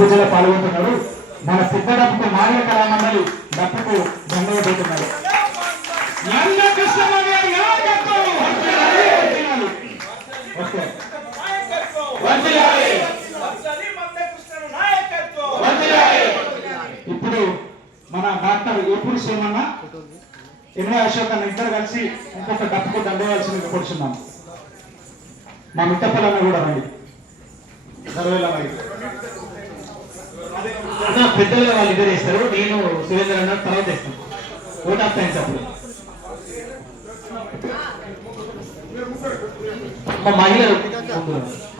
పూజలో పాల్గొంటున్నారు. మన సిద్ధడప్పుకు నాగరిక కళామండలి డప్పుకు దండవబోతున్నారు ఓకే. ఇప్పుడు మన డాక్టర్ ఎప్పుడు సోమన్న ఎన్నో అశోక్ అన్న ఇద్దరు కలిసి ఇంకొక డప్పుకు దండవలసింది కూర్చున్నాం. మా మిట్టపల్లన్న కూడా రండి. నలభై పెద్దలుగా వాళ్ళు ఇద్దరు చేస్తారు. నేను సురేంద్ర అన్న తర్వాత చేస్తాను. ఓట్ ఆఫ్ థ్యాంక్స్ అప్పుడు. మా మహిళలు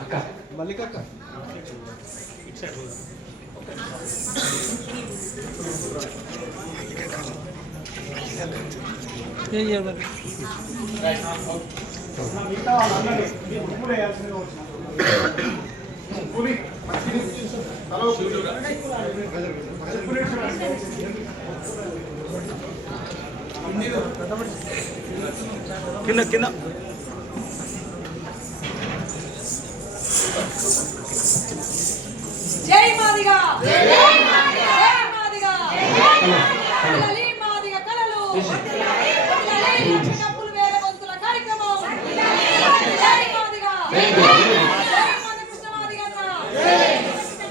అక్క. రండి. అక్క మిగతా వాళ్ళందరినీ పులి హలో కింద కింద. జై మాదిగా. జై మాదిగా. పిల్లలి మాదిగ. కలలు. పిల్లలి కప్పులు వేల వంతుల కార్యక్రమం. జై మాదిగా. జై మాది Krishna Madiga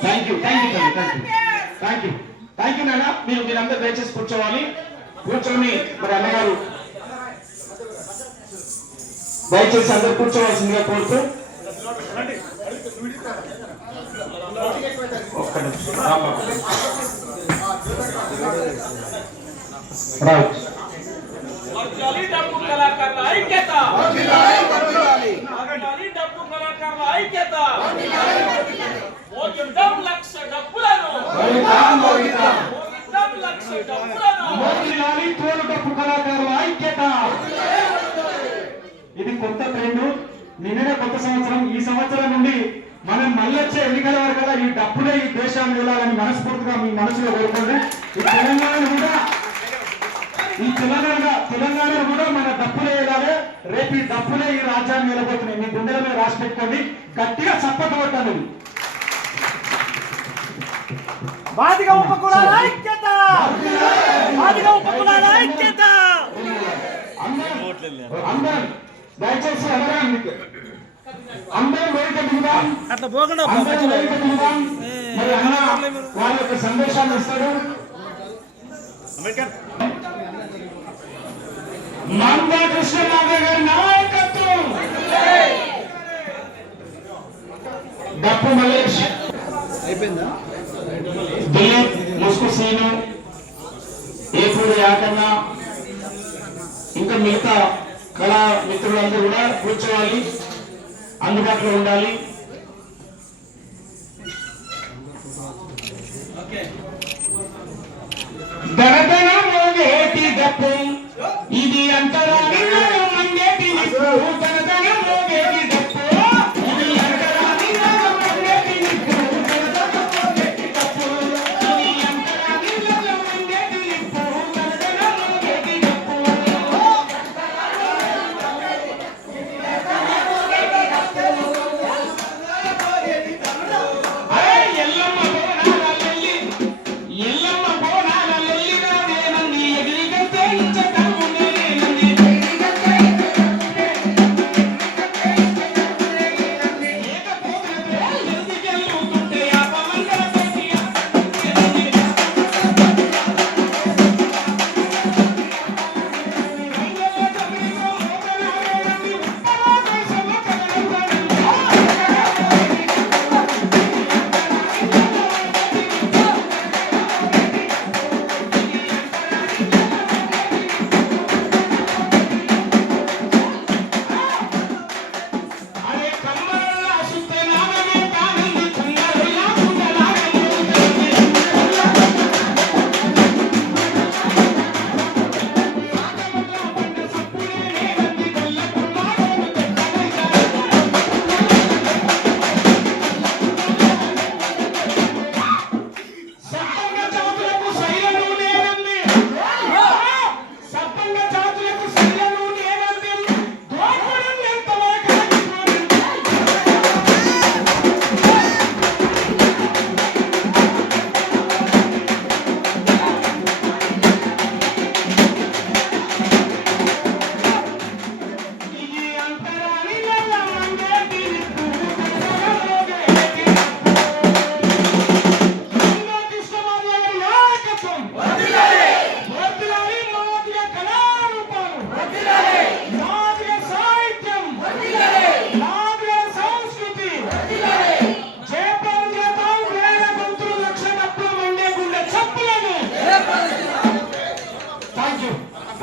thank you thank you thank you thank you thank you నాన్న మీరు మీరందరూ దయచేసి కూర్చోవాలి. కూర్చొని మరి అన్నగారు దయచేసి అందరు కూర్చోవాల్సిందిగా కోరుతూ ఐక్యత. లక్ష డబ్బులను. మోగిలాలి కళాకారుల ఐక్యత. ఇది కొత్త ట్రెండ్. నిన్ననే కొత్త సంవత్సరం. ఈ సంవత్సరం నుండి మనం మళ్ళీ వచ్చే ఎన్నికల వరకు ఈ డబ్బులే ఈ దేశాన్ని వెళ్ళాలని మనస్ఫూర్తిగా మీ మనసులో కోరుకోండి ఈ తెలంగాణ కూడా ఈ తెలంగాణ తెలంగాణ కూడా మన డబ్బులే వెళ్ళాలి. రేపు ఈ డబ్బులే ఈ రాజ్యాన్ని వెళ్ళబోతున్నాయి మీ గుండెల మీద రాసి పెట్టుకోండి. గట్టిగా చప్పట కొట్టండి. మాదిగ ఉపకులాల ఐక్యత! మాదిగ ఉపకులాల ఐక్యత! దయచేసి అట్లా పోకుండా వాళ్ళ యొక్క సందేశాన్ని ఇస్తాడు. మంద కృష్ణమాధవ్ గారి నాయకత్వం. డప్పు మలేష్. అయిపోయిందా? దిలీప్ సీను ఏపూడి యాకన్న ఇంకా మిగతా కళా మిత్రులందరూ కూడా కూర్చోవాలి అందుబాటులో ఉండాలి.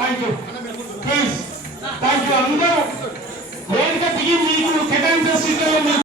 Thank you please thank you అందరూ వేదిక దిగి మీకు కేటాయించిన సీట్లలో